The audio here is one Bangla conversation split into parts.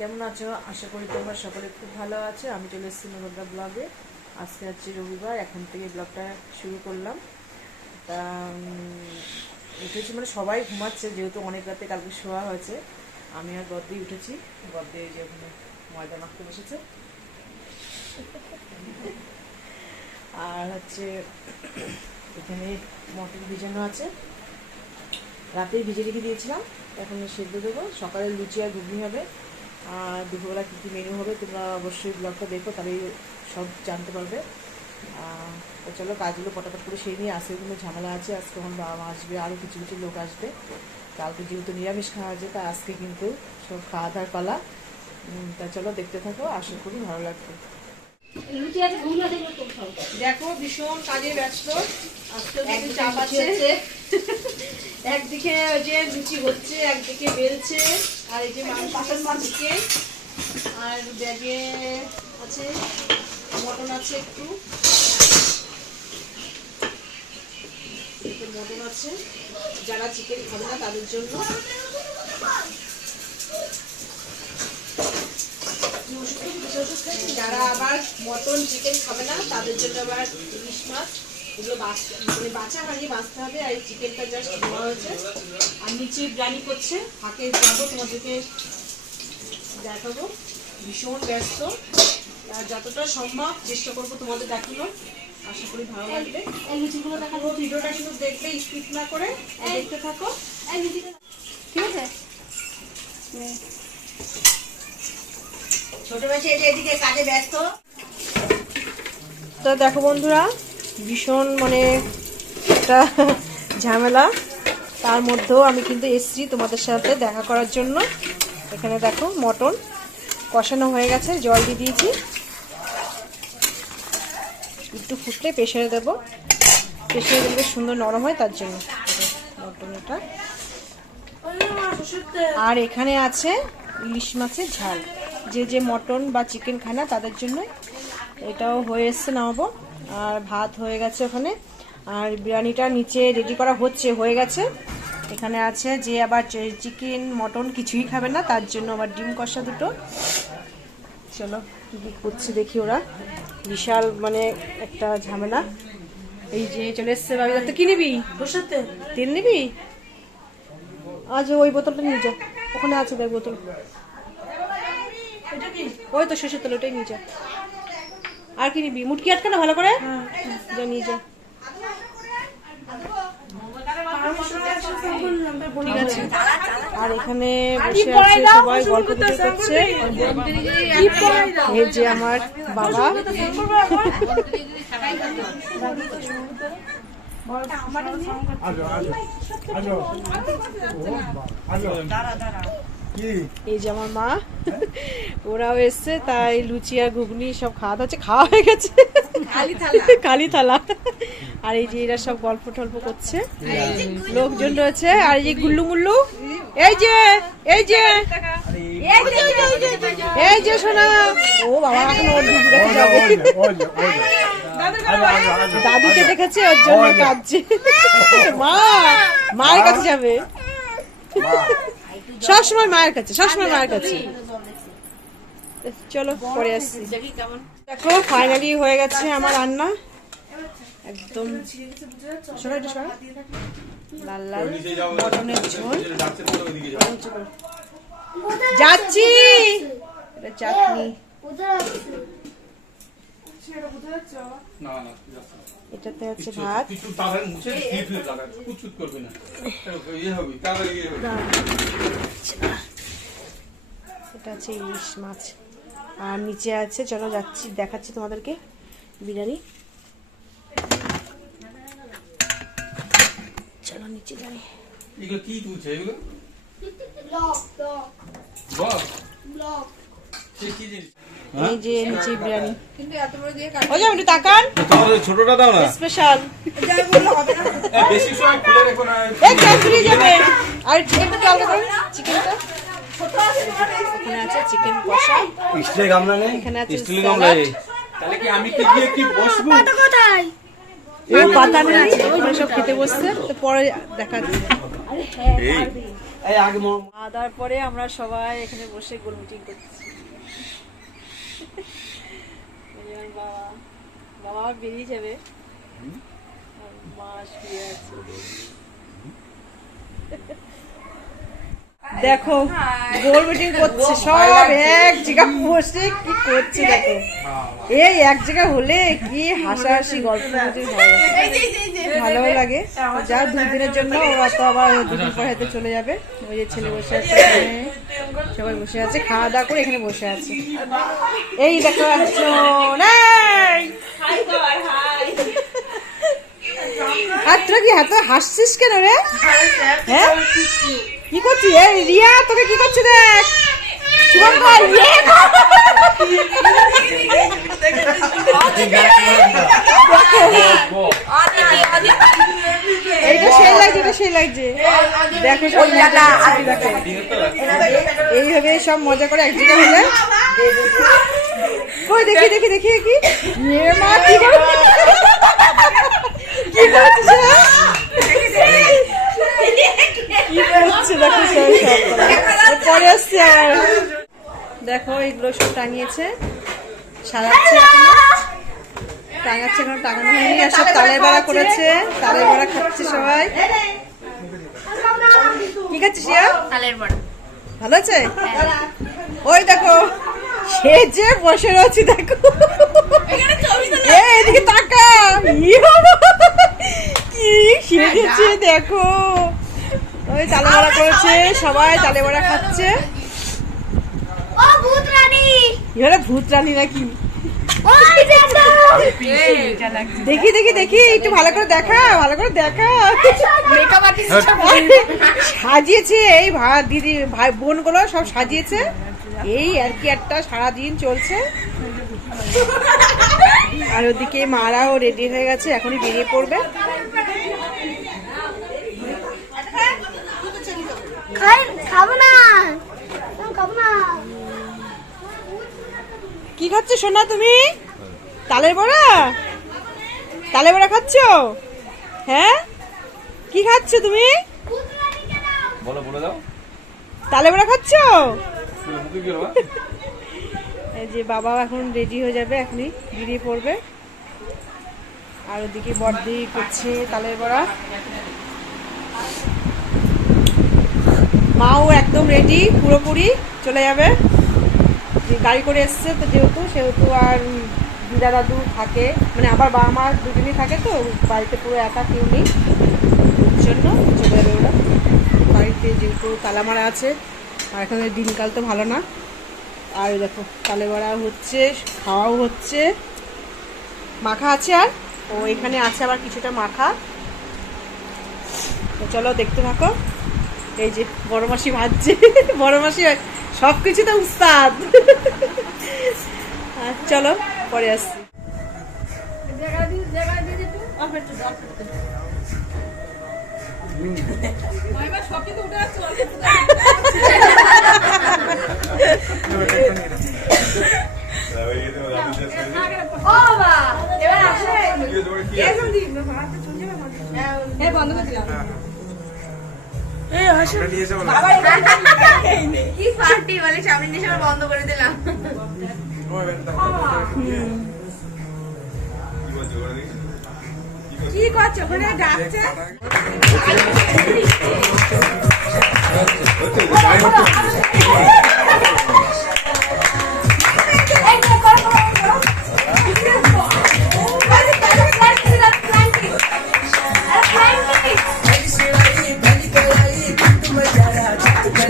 কেমন আছো? আশা করি তোমরা সকলে খুব ভালো আছো। আমি চলে এসেছি নবদ্রা ব্লগে। আজকে হচ্ছে রবিবার, এখন থেকে ব্লগটা শুরু করলাম। তা উঠেছি মানে সবাই ঘুমাচ্ছে, যেহেতু অনেক রাতে কালকে শোয়া হয়েছে। আমি আর গদ্দি উঠেছি। গদ্দি যে ওখানে ময়দা মাখতে বসেছে। আর হচ্ছে এখানে মটর ভিজানো আছে, রাতেই ভিজে রেখে দিয়েছিলাম, এখন সেদ্ধ দেবো। সকালে লুচি আর ঘুগনি হবে, আর দুপুরবেলা কী কী মেনু হবে তোমরা অবশ্যই ব্লগটা দেখো, তাহলেই সব জানতে পারবে। তো চলো কাজগুলো পটাপট করে সেই নিয়ে, আজকে কোনো ঝামেলা আছে। আজকে আমার বাবা মা আসবে, আরও কিছু কিছু লোক আসবে। কালকে যেহেতু নিরামিষ খাওয়া আছে, তা আজকে কিন্তু সব খাওয়া দাওয়ার পালা। তা চলো দেখতে থাকো, আশা করি ভালো লাগবে। দেখো ভীষণ কাজে ব্যস্ত, আজকে চাপ আছে। একদিকে যে লুচি হচ্ছে, একদিকে বেলছে, আর এই যে মাছকে, আর ব্যাগে আছে মটন আছে, একটু মটন আছে যারা চিকেন খাবে না তাদের জন্য। যারা আবার মটন চিকেন খাবে না তাদের জন্য আবার ইলিশ মাছ, এগুলো মানে বাঁচা হারিয়ে বাঁচতে হবে। আর এই চিকেনটা জাস্ট ধোয়া হয়েছে, আর নিচে বিরিয়ানি করছে। ফাঁকে যাবো, তোমাদেরকে দেখাবো। ভীষণ ব্যস্ত, আর যতটা সম্ভব চেষ্টা করবো তোমাদের দেখানোর। আশা করি ভালো লাগবে। এই লুচিগুলো দেখাবো, ভিডিওটা কিন্তু দেখবে, স্কিপ না করে দেখতে থাকো। ঠিক আছে, ছোট বেশি এদিকে কাজে ব্যস্ত। তো দেখো বন্ধুরা, ভীষণ মানে একটা ঝামেলা, তার মধ্যেও আমি কিন্তু এসছি তোমাদের সাথে দেখা করার জন্য। এখানে দেখো মটন কষানো হয়ে গেছে, জল দিয়ে দিয়েছি, একটু ফুটলে প্রেসারে দেবো। প্রেসারে দিলে সুন্দর নরম হয়, তার জন্য মটনটা। আর এখানে আছে ইলিশ মাছের ঝাল, যে যে মটন বা চিকেন খায় না তাদের জন্য। এটাও হয়ে এসছে, নামাবো। আর ভাত হয়ে গেছে ওখানে, আর বিরিয়ানিটা নিচে রেডি করা হচ্ছে, হয়ে গেছে। এখানে আছে যে আবার চিকেন মটন কিছুই খাবে না, তার জন্য আবার ডিম কষা দুটো। চলো কি করছে দেখি ওরা, বিশাল মানে একটা ঝামেলা। এই যে চলে এসছে বাবু, তো কি নিবি? তেল নিবি? আজ ওই বোতলটা নিয়ে যা, ওখানে আছে দেখ বোতল, ওই তো শেষের তেল, ওটাই নিয়ে যা। আর কি নিবি? মুটকি আটকে না ভালো করে, যা নিয়ে যা। ঠিক আছে। আর এখানে বসে আছে সবাই, গল্প করছে। এই যে আমার বাবা, এই যে আমার মা, ওরাও এসছে। তাই লুচি আর ঘুগনি সব খাওয়া হচ্ছে, খাওয়া হয়ে গেছে খালি থালা। আর এই যে এরা সব গল্প টল্প করছে, লোকজন রয়েছে। আর এই যে গুল্লু মুল্লু, এই যে এই যে এই যে শোনা, ও বাবা এখন ওর দিদি কাছে যাবে, দাদুকে দেখেছে ওর জন্য কাঁদছে। মা মায়ের কাছে যাবে, সবসময় মায়ের কাছে, সবসময় মায়ের কাছে। চলো পরে আসছি। দেখো ফাইনালি হয়ে গেছে আমার রান্না, একদম লাল লাল মটনের ঝোল। যাচ্ছি, এটা চাটনি, এটাতে আছে ভাত, এটা আছে ইলিশ মাছ, আর নিচে আছে, চলো যাচ্ছি দেখাচ্ছি তোমাদেরকে বিরিয়ানি। চলো নিচে যাই। এগুলো কি তুলছে? এগুলো এই যে নিচে বিরিয়ানি, ওই যে একটু তাকান, ছোটটা দাও না, স্পেশাল। বেশি সময় খুলে রেখো না, এই যাবে। আর চিকেনটা কি আলাদা করে, চিকেনটা এখানে আছে চিকেন কষা, স্টিলের গামলা নেই, এখানে আছে স্টিলের গামলা। তাহলে কি আমি কি দিয়ে কি বসবো? ও পাতা নেই, ওরা সব খেতে বসছে, তো পরে দেখাচ্ছি। খাওয়া দাওয়ার পরে আমরা সবাই এখানে বসে গোল মিটিং করছি। বাবা বাবা বেরিয়ে যাবে, মা শুয়ে আছে। দেখো গোল মিটিং করছে সব এক জায়গায় বসে, কি করছে দেখো। এই এক জায়গায় হলে কি হাসাহাসি গল্প হয়, ভালো লাগে। যা 2 দিনের জন্য, ওরা তো আবার 2 দিন পর হয়তো চলে যাবে। ওই যে ছেলে বসে আছে, সবাই বসে আছে, খাওয়া দাওয়া করে এখানে বসে আছে। এই দেখো একজন, আর তোরা কি এত হাসছিস কেন রে? হ্যাঁ কি করছিস? এই রিয়া তোকে কি করছে দেখ, শুভঙ্কর এইটা সেই লাগছে, এটা সেই লাগছে। দেখো সব মজা করছে, দেখো এইভাবে সব মজা করে এক জায়গায় হলে। কই দেখি দেখি দেখি কি মা কি কি করছে, কি করছে দেখো সব পরে আসছে। আর দেখো এগুলো সব টাঙিয়েছে, সারাচ্ছে এখনো, টাঙাচ্ছে, এখনো টাঙানো হয়নি। আর সব তালের বড়া করেছে, তালের বড়া খাচ্ছে সবাই। কি খাচ্ছিস শিয়া? তালের বড়া ভালো আছে? ওই দেখো সেজে বসে রয়েছি, দেখো এদিকে তাকা, কি সেজেছে দেখো। ওই তালে বড়া করেছে, সবাই তালে বড়া খাচ্ছে। ও ভূত রানী, এবারে ভূত রানী নাকি? ওই দেখো দেখি দেখি দেখি একটু ভালো করে দেখা, ভালো করে দেখা। মেকআপ আর্টিস্ট সাজিয়েছে এই দিদি ভাই বোন গুলো সব সাজিয়েছে। এই আর কি একটা সারাদিন চলছে। আর ওদিকে মারাও রেডি হয়ে গেছে, এখনই বেরিয়ে পড়বে। খাবো না, খাবো না। কি খাচ্ছ সোনা তুমি? তালের বড়া, তালের বড়া খাচ্ছ? হ্যাঁ কি খাচ্ছ তুমি? বলো, বলে দাও। তালের বড়া খাচ্ছ? মুখে কি হলো? এই যে বাবা এখন রেডি হয়ে যাবে, এখনই বেরিয়ে পড়বে। আর ওদিকে বড়দি করছে তালের বড়া। মাও একদম রেডি, পুরোপুরি চলে যাবে। গাড়ি করে এসছে তো যেহেতু, সেহেতু আর দিদা দাদু থাকে, মানে আবার বাবা মা দুজনই থাকে, তো বাড়িতে পুরো একা কেউ নেই, জন্য চলে যাবে ওরা। বাড়িতে যেহেতু তালা মারা আছে, আর এখন দিনকাল তো ভালো না। আর দেখো তালে বড়া হচ্ছে, খাওয়াও হচ্ছে, মাখা আছে। আর ও এখানে আছে আবার কিছুটা মাখা। তো চলো দেখতে থাকো। এই যে বড় মাসি ভাজছে, বড় মাসি সব কিছুতে উস্তাদ। চলো পরে আসছি। বন্ধ করে দিলাম। কি পার্টি বলে, সামনে নিয়ে সবাই বন্ধ করে দিলাম। কি করছো ওখানে? ডাকছে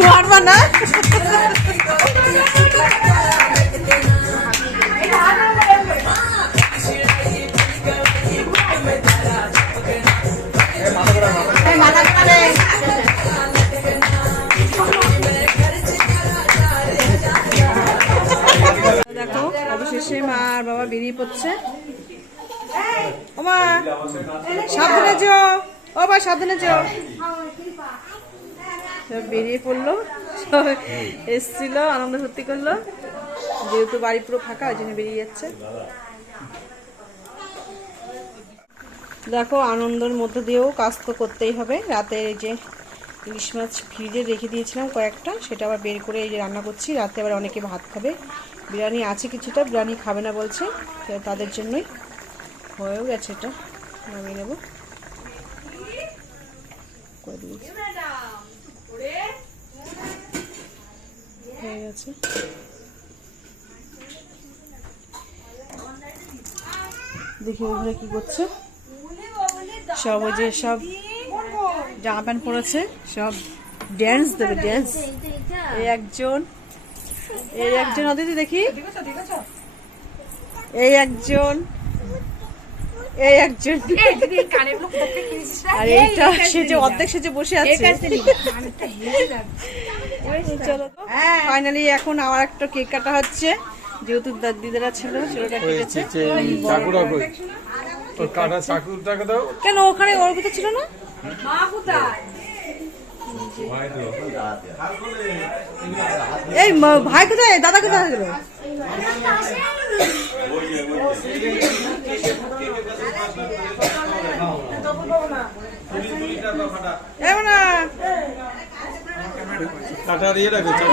মারবা না? দেখো অবশেষে মা আর বাবা বেরিয়ে পড়ছে। ও মা সাবধানে যেও, ও বা সাবধানে যেও। সব বেরিয়ে পড়লো, সব এসছিল, আনন্দ ফুর্তি করলো। যেহেতু বাড়ি পুরো ফাঁকা, ওই জন্য বেরিয়ে যাচ্ছে। দেখো আনন্দের মধ্যে দিয়েও কাজ তো করতেই হবে। রাতে এই যে ইলিশ মাছ ফ্রিজে রেখে দিয়েছিলাম কয়েকটা, সেটা আবার বের করে এই যে রান্না করছি। রাতে আবার অনেকে ভাত খাবে, বিরিয়ানি আছে কিছুটা, বিরিয়ানি খাবে না বলছে, তো তাদের জন্যই হয়েও গেছে। এটা নামিয়ে নেব, করে দিয়েছি, হয়ে গেছে। দেখি ওগুলো কি করছে, সব ওই যে সব জামা প্যান্ট পরেছে, সব ড্যান্স দেবে, ড্যান্স। এই একজন অদিতি দেখি, এই একজন, আর এইটা সেজে অর্ধেক সেজে বসে আছে। চলো ফাইনালি এখন আমার একটা কেক কাটা হচ্ছে, যেহেতু দিদারা ছিল সেটা কেটেছে। কেন ওখানে ওর ভিতরে ছিল না? এই ভাই কোথায়, দাদা কোথায় গেল?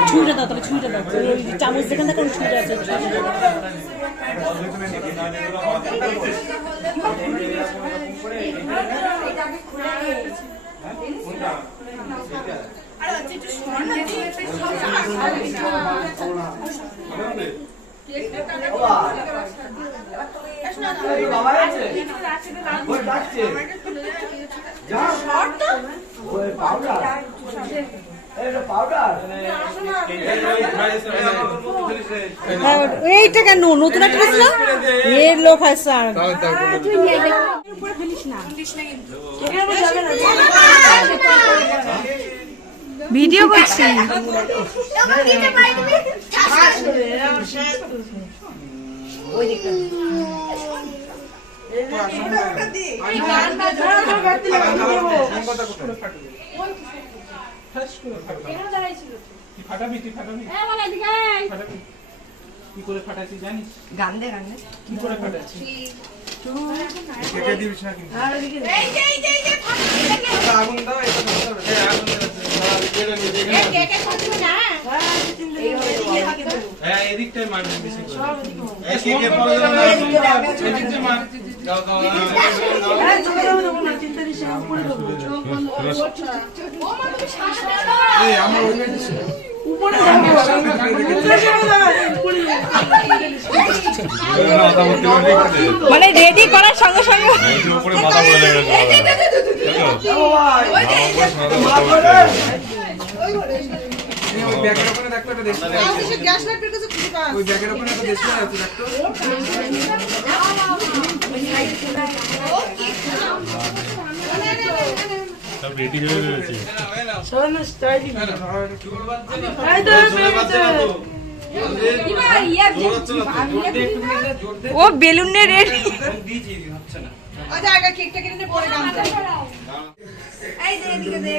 ছুরিটা দাও, তবে ছুরিটা দাও, চামচ যেখানে দেখো ছুরিটা আছে। এইটা কেন নতুন একটা না, এর লোক হয় স্যার। ভিডিও করছি। কি করে ফাটাচ্ছি জানিস? গান দে কি করে ফাটাচ্ছি? কেটে দিবি না কিন্তু। এই যে আগুন দাও, এটা আগুন দাও। এই কেকে করতে না। হ্যাঁ এদিকটাই মারবে বেশি করে। এই কেকে পড়ে যাবে না। এদিকটা মার। দাও দাও। এই চলে যাবে না, চিন্তা নিস না, উপরে দেবো। ও মানে শ্বাস নাও। এই আমার ওই উপরে মানে রেডি করার সঙ্গে সঙ্গে উপরে মাথা বলে গেছে। ওই ব্যাগের ওখানে দেখো, এটা দেখো। গ্যাস লাইটের কাছে খুঁজে পাস। ওই ব্যাগের ওখানে একটা দেখো, আছে দেখো। সব রেডি করে রয়েছে। সরনা স্টাইলিং। এই তো ও বেলুনের রেডি। আচ্ছা আগে কেকটা কেটে নে, পরে গান গাই। এই দে এদিকে দে।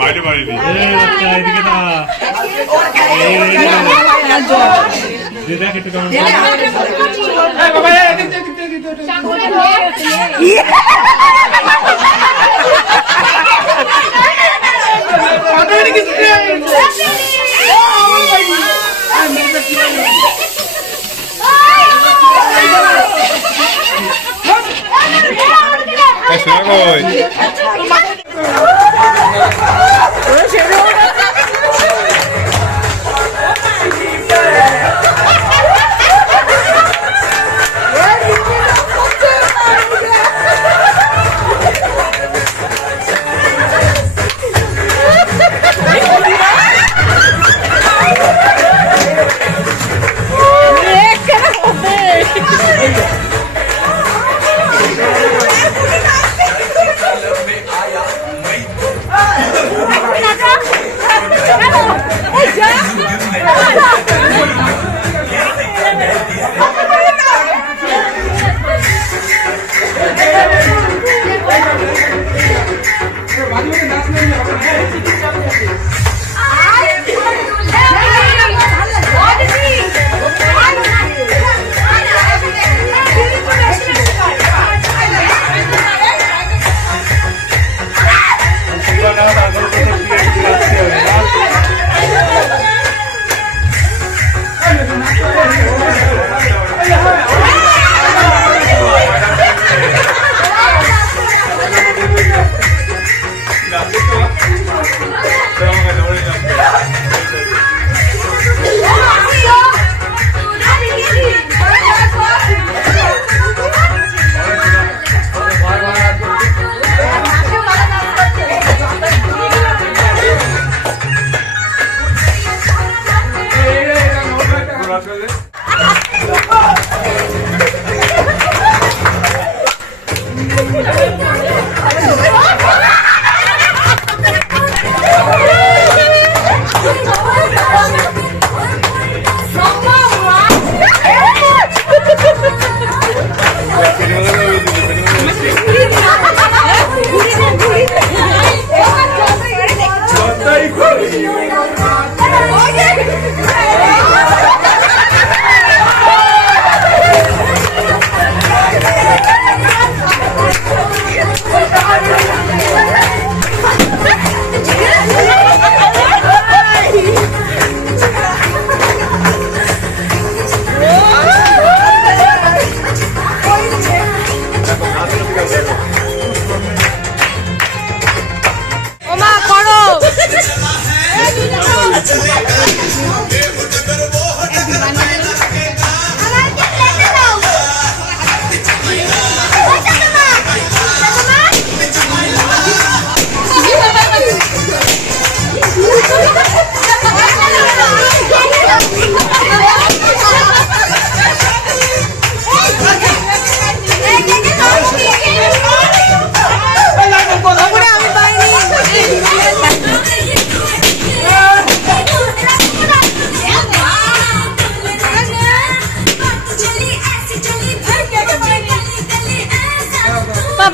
বাইরে বাড়ি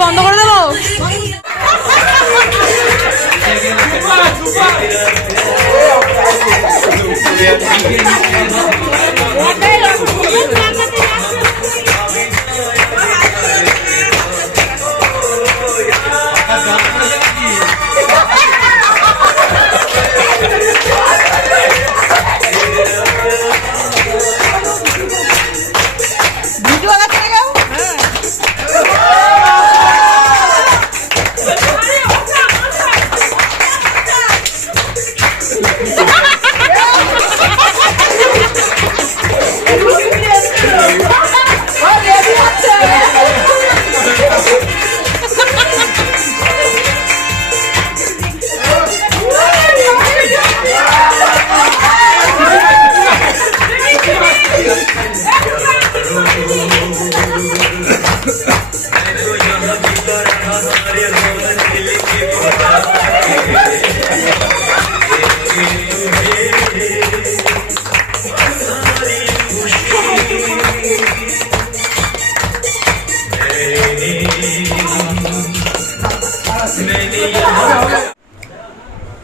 বন্ধ করে দেবো।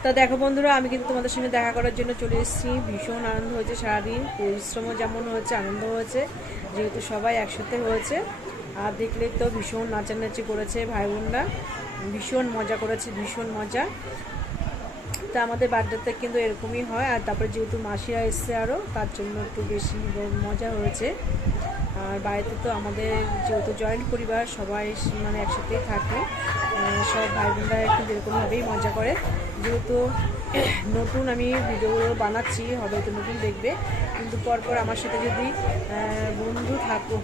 তো দেখো বন্ধুরা, আমি কিন্তু তোমাদের সঙ্গে দেখা করার জন্য চলে এসেছি। ভীষণ আনন্দ হয়েছে, সারাদিন পরিশ্রমও যেমন হয়েছে, আনন্দ হয়েছে, যেহেতু সবাই একসাথে হয়েছে। আর দেখলে তো ভীষণ নাচানাচি করেছে ভাই বোনরা, ভীষণ মজা করেছে, ভীষণ মজা। তা আমাদের বার্থডেতে কিন্তু এরকমই হয়। আর তারপরে যেহেতু মাসিরা এসছে আরও, তার জন্য একটু বেশি মজা হয়েছে। আর বাড়িতে তো আমাদের যেহেতু জয়েন্ট পরিবার, সবাই মানে একসাথেই থাকে, সব ভাই বোনরা কিন্তু এরকমভাবেই মজা করে। যেহেতু নতুন আমি ভিডিওগুলো বানাচ্ছি, হয়তো নতুন দেখবে, কিন্তু পরপর আমার সাথে যদি বন্ধু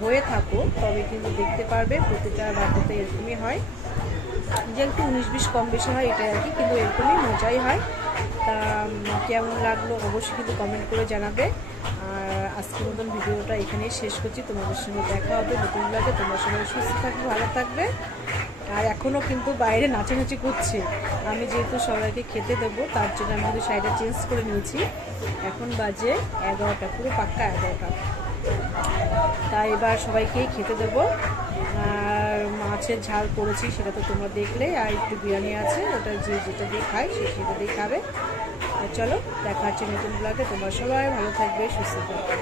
হয়ে থাকো তবে কিন্তু দেখতে পারবে। প্রতিটা বার্থডেতে এরকমই হয়, যে একটু 19-20 কম বেশি হয়, এটাই আর কি, কিন্তু এরকমই মজাই হয়। তা কেমন লাগলো অবশ্যই কিন্তু কমেন্ট করে জানাবে। আর আজকের মতন ভিডিওটা এখানেই শেষ করছি। তোমাদের সঙ্গে দেখা হবে নতুন ব্লগে। তোমরা সবাই সুস্থ থাকবে, ভালো থাকবে। আর এখনও কিন্তু বাইরে নাচানাচি করছে। আমি যেহেতু সবাইকে খেতে দেবো, তার জন্য আমি কিন্তু শাড়িটা চেঞ্জ করে নিয়েছি। এখন বাজে 11টা, পুরো পাক্কা 11টা। তাই এবার সবাইকেই খেতে দেবো। আর মাছ মাছের ঝাল করেছি সেটা তো তোমরা দেখলে, আর একটু বিরিয়ানি আছে, ওটা যে যেটা দিয়ে খাই সেটা দিয়ে খাবে। তো চলো দেখা হচ্ছে নতুন ব্লগে, তোমরা সবাই ভালো থাকবে, সুস্থ থাকবে।